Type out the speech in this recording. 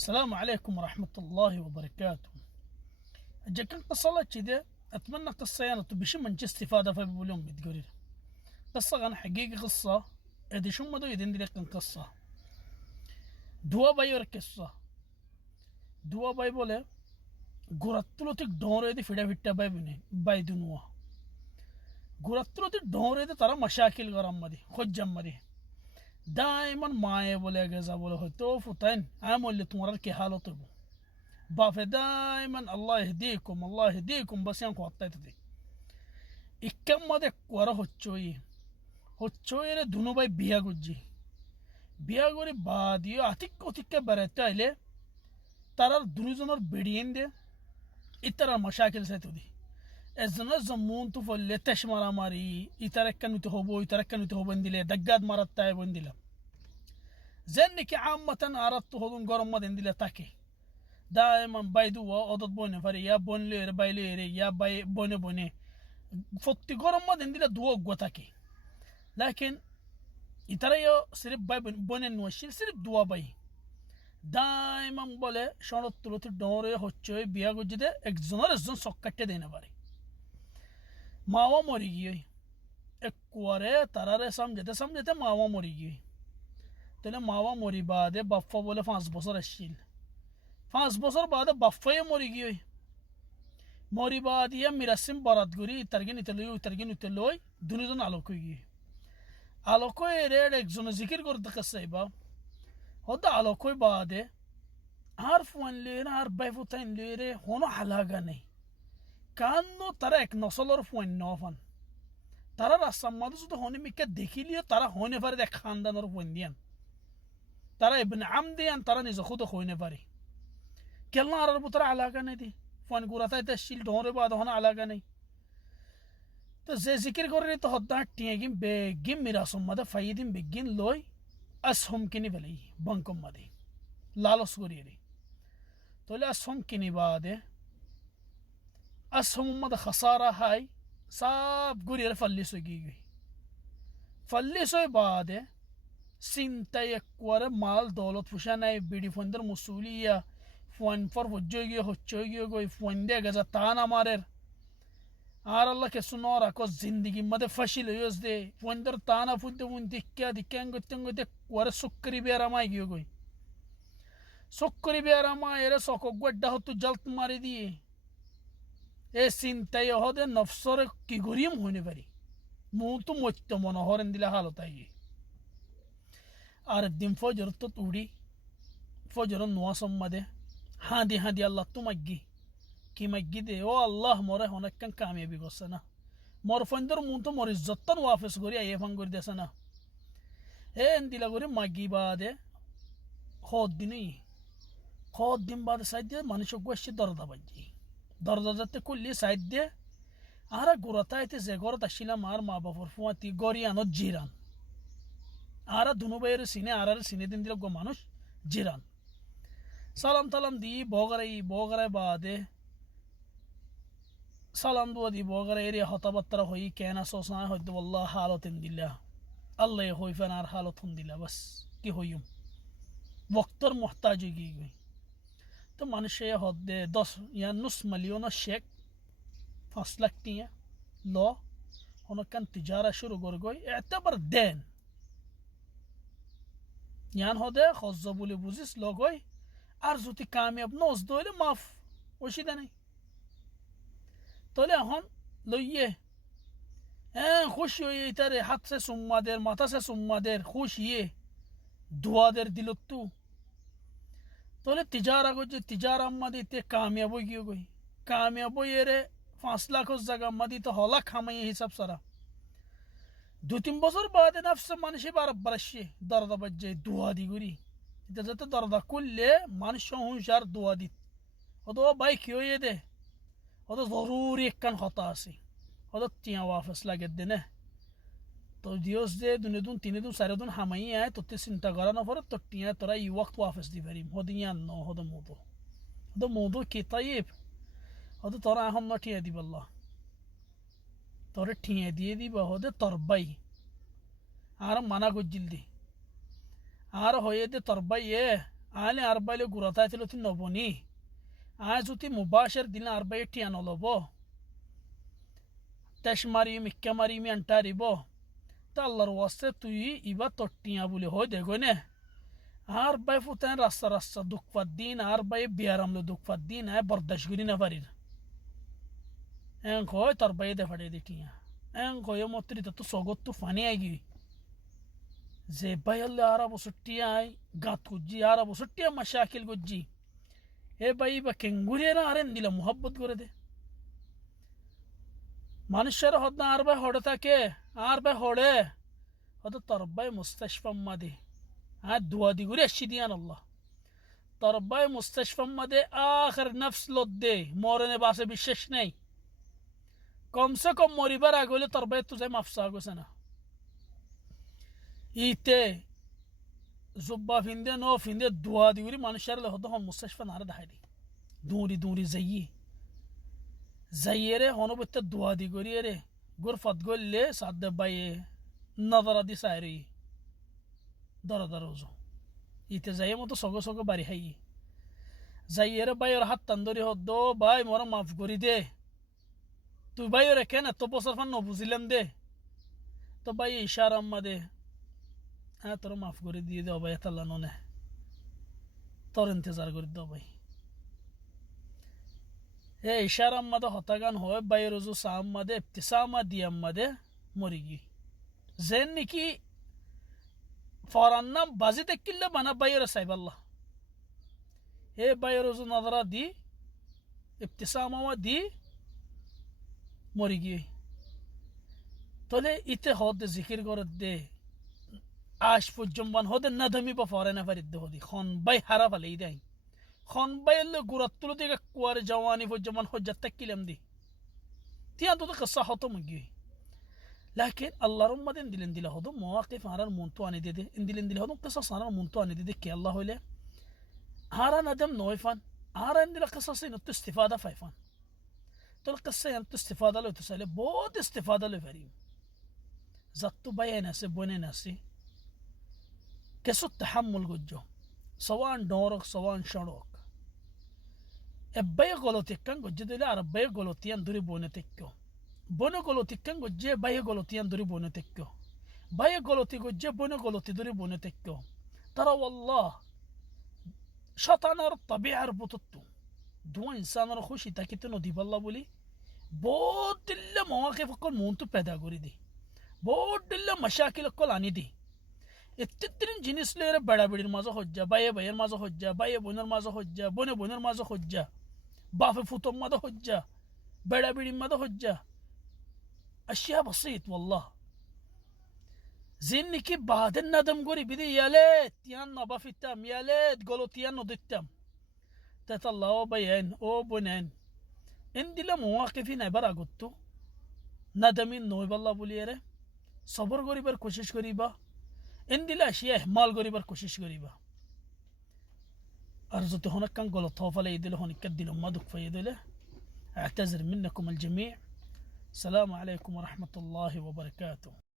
السلام عليكم ورحمة الله وبركاته. كان قصة كذا، أتمنى قصة يعني تبي من استفادة في بقولهم بتقولي قصة كان حقيقة قصة. إذا شو ما دو يدين لك قصة دوا باي قصة دوا باي بوله गुरत्तुलो तक ढोरे दे फिडा फिट्टा बाय बने बाय दुनुआ गुरत्तुलो तक ढोरे दे तारा मशाकिल गरम मदे खुज्जम मदे दाइमन माए बोले गजा बोले हो तो फुतन आमोल तुम्हारा के हालत हो बाफे दाइमन अल्लाह यहदीकुम बस यांको आता है ते इक्कम मदे कोरा होच्चोई रे दुनु बाय बिया गोरी बादियो आतिक ओतिक के बरता इले तारा दुनु जनर बेडियन दे इतरा मशाकिल से तुदी एजना जमून तो फले तश मारा मारी इतरकन तो बंदिले दग्गाद मारता है बंदिला زنك عامة أردت هذون قرم مدن دي لتاكي دائما بايدو وأضد بوني فري يا بون لير باي لير يا باي بوني فوتي قرم مدن دي لدوق وتاكي لكن يتريو سرب باي بوني نوشيل سرب دوا باي دائما بولي شانو تلوتي دوري هوچوي بيا گوجده اكزونر ازون سوككته دينا باري ماوا موريگي اكواره تراره سمجھتے ماوا موريگي تله ماوا موری بعده بافا بوله 5 بسر اشیل 5 بسر بعده بافا موریگی موری بعد یا میرسیم بارادگوری ترگین اتلوی دونیدون آلوکوی رید اکزون ذکر کرد قصه با هدا آلوکوی بعده حرف وان لیره هر بیفتین لیره هونو حلاقه نی کانو ترا ایک نسلر فوین نوفن ترا رسم مادو تو هونی میکه دیکی لیو ترا هونی فرد ایک خاندان رو فوین دیان ترى ابن عمدي أن ترى نزخوده خوينه باري كلنا عربو ترى علاقة नहीं थी فان गुराता तशील ढोरे बाद होना علاقة नहीं तो जे जिक्र कर रहे तो होता टीगिम बेगिम मेरा सुम्मदा फायदिम बेगिन लोय असहम किनी भले बंकम मदे लालस गुरीरी तो ले असहम किनी बादे असहम मद खसारा हाय सब गुरीर फल्लिसोई बादे سنتا يكوار مال دولت فشانه بیڑی فندر مسئولیه فون فر وجوگی گوی فونده گزا تانا مارر آر الله که سنورا کو زندگی مده فشل یوزده فندر تانا فونده فون دیکن گوی وار سکری بیارا مای گوی سکری بیارا مای ره سوکو گوڑا هتو جلت ماری دیه ای سنتا یهوده نفسر کی گریم هونه بری مونتو مجتو منهارن دیل حالتا هی الدين فجر تطوري فجر النواصم مده هادي الله تمجي كي مجي دي او الله مره هناك كان كاميابي بسنا مور فندر مونتو مور عزتن وافس غوري اي فنغور دسنا اي اندي لغوري ماجي باده خود دين بعد سايد مانشو غوش دردا بجي دردا جت كل سايد ارا غورتايت زغور تشيلا مار ما بفرفواتي غوريانو جيران आरा दोनों बायर सीने दिन दिल गो मानुष जिरान सलाम तलाम दी बोगराई बादे सलाम दुआ दी बोगराई रे हता बत्तरा होई कहना सोचना हो तो वल्लाह हालत दिल्ला अल्लाह होई फनार हालत दिल्ला बस की होयुम वक्तर मोहताज की गई तो मनुष्य हद 10 या 9 मिलियन शेख 5 लाख टिया लो होनकन तिजारा शुरू कर गई एतबर देन यान होदे खज़बुल बुजिस लोगोय आरजुती कामयाब नोस दोले माफ वशिदा नहीं तोले हन लोये खुश होये इतरे हाथ से सुम्मा देर माथा से सुम्मा देर खुश ये दुआ देर दिलुत्तु तोले तिजारा को जे तिजारा मदी ते कामयाब हो गई कामयाब ये रे 5 लाख उस जगह मदी तो होला खामे हिसाब सरा 2-3 বছর বাদে নফস মানুষে বারবারশে দরদ বজ্জে দোয়া দি গুরি এটা যত দরদ করলে মানুষ হুঁশার দোয়া দিত ওতো ভাই কি হয়ে দে ওতো জরুরি একখান কথা আছে ওতো তিয়া ওয়াফস লাগে দেনে তো দিওস দে দুনিদুন তিনিদুন সারেদুন হামাই আয় তো চিন্তা করা না পড়ে তো তিয়া তোরা এই ওয়াক্ত ওয়াফস দি পারিম হদিয়ান ন হদ মোদো কি তাইব ওতো তোরা এখন না টিয়া দিব আল্লাহ तोरे ठिए दिए दी बहुदे तरबाई आर मना को जिल्दी आर होये दे तरबाई ये আলে আরবাইলে গুরাতাই তিল তুই নবনি আজ যদি মুবাশের দিন আরবাই টিয়া নলব তেশ মারি মিক্কা মারি মি আন্টারিব তা আল্লাহর ওয়াস্তে তুই ইবা তটিয়া বলে হয় দেখো নে আর বাই ফুতেন রাস্তা রাস্তা দুঃখ দিন আর বাই বিয়ারামলে দুঃখ দিন বরদাস্ত করি না পারির কয় তার বাই দে ফাড়ে দিটিয়া কয় মত্রি তো সগত তো ফানি আইগি যে বাই আল্লাহ আরব সটিয়াই গাত কুজি আরব সটিয়া মাশাকিল গুজি এ বাই বা কেঙ্গুরিয়া না আরেন দিলা মোহাব্বত করে দে মানুষের হদ না আর বাই হড়ে থাকে আর বাই হড়ে হয়তো তোর বাই মুস্তাশফাম্মা দে دعا دي قولي الشديان الله طرباي مستشفى مدي آخر نفس لدي مورني باسه بالششني كم سه كم موري برا قولي طرباي تو زي ما فساقو سنة إيتي زبا فيندي نو فيندي دعا دي قولي ما نشار له هم مستشفى نارد هاي دوري دوري زيي ري هونو بيت دعا دي قولي ري غرفت قول لي سعد باي نظرة دي سايري দর দরজো ইতে যাই মতো সগো সগো বাড়ি হাই যাইয়ের বাইর হাত তান্দরি হদ ভাই মোরা মাফ করি দে তুই বাইর কেন এত বছর ফান নবুঝিলাম দে তো ভাই ইশারা আম্মা দে হ্যাঁ তোর মাফ করে দিয়ে দেও ভাই তাল্লা ননে তোর ইন্তজার করে দাও ভাই এ ইশারা আম্মা দে হতাগান হয় ভাই রোজু সাম্মা দে ইবতিসামা দি আম্মা দে মরি গি জেন নাকি فورنا بازي كله بنا باير سايب الله هي باير وزو نظرة دي ابتسامة دي مريجي تولي إته هود ذكر قرد دي عاش في الجنبان هود ندمي بفارنا فريد ده هودي خان باي حرف عليه ده خان باي اللي قرط تلو دي كوار جواني في الجنبان حجة تكلم دي تيان تو ده قصة حطو مجيء لكن الله رم دين دلين دله هذا مواقف هذا المنتو أني دي إن دلين دله هذا قصص هذا المنتو أني دي كي الله له هذا ندم نويفان هذا إن دل قصص إنه تستفادة فايفان تل قصة إنه تستفادة له تسأله بود استفادة له فريم زتو بيا ناسي بني ناسي كسو تحمل جوجو سواء دورك سواء شروك أبيع غلطي كان جوجو دل أربيع غلطيان دوري بونه تكيو bono goloti kan gojje baye goloti an duri bono tekko baye goloti gojje bono goloti duri bono tekko ترى والله شطانر الطبيعة ربطته دو إنسان رخوشي تاكيتنو دي بالله بولي بود اللي مواقف كل مونتو پیدا غوري دي بود اللي مشاكل كل عني دي التدرين جنس لير بڑا بڑیر مازو خجا بايه باير مازو خجا بايه بونر مازو خجا بونه بونر مازو خجا باف فوتوم مازو خجا بڑا بڑیر مازو خجا أشياء بسيط والله زيني كي بعد الندم قولي بدي يا ليت يانا بفتام يا ليت قولوا تيانو ضدتم تطلع أو بيان أو بنان عندي لا مواقفين عبارة قلتو ندمين نوي بالله بوليره صبر قولي بر کوشش قولي با عندي لا أشياء إهمال قولي بر کوشش قولي با أرزوتو هناك كان قولوا طوفة ليدلو هناك كدلو ما دك فيدله أعتذر منكم الجميع السلام عليكم ورحمة الله وبركاته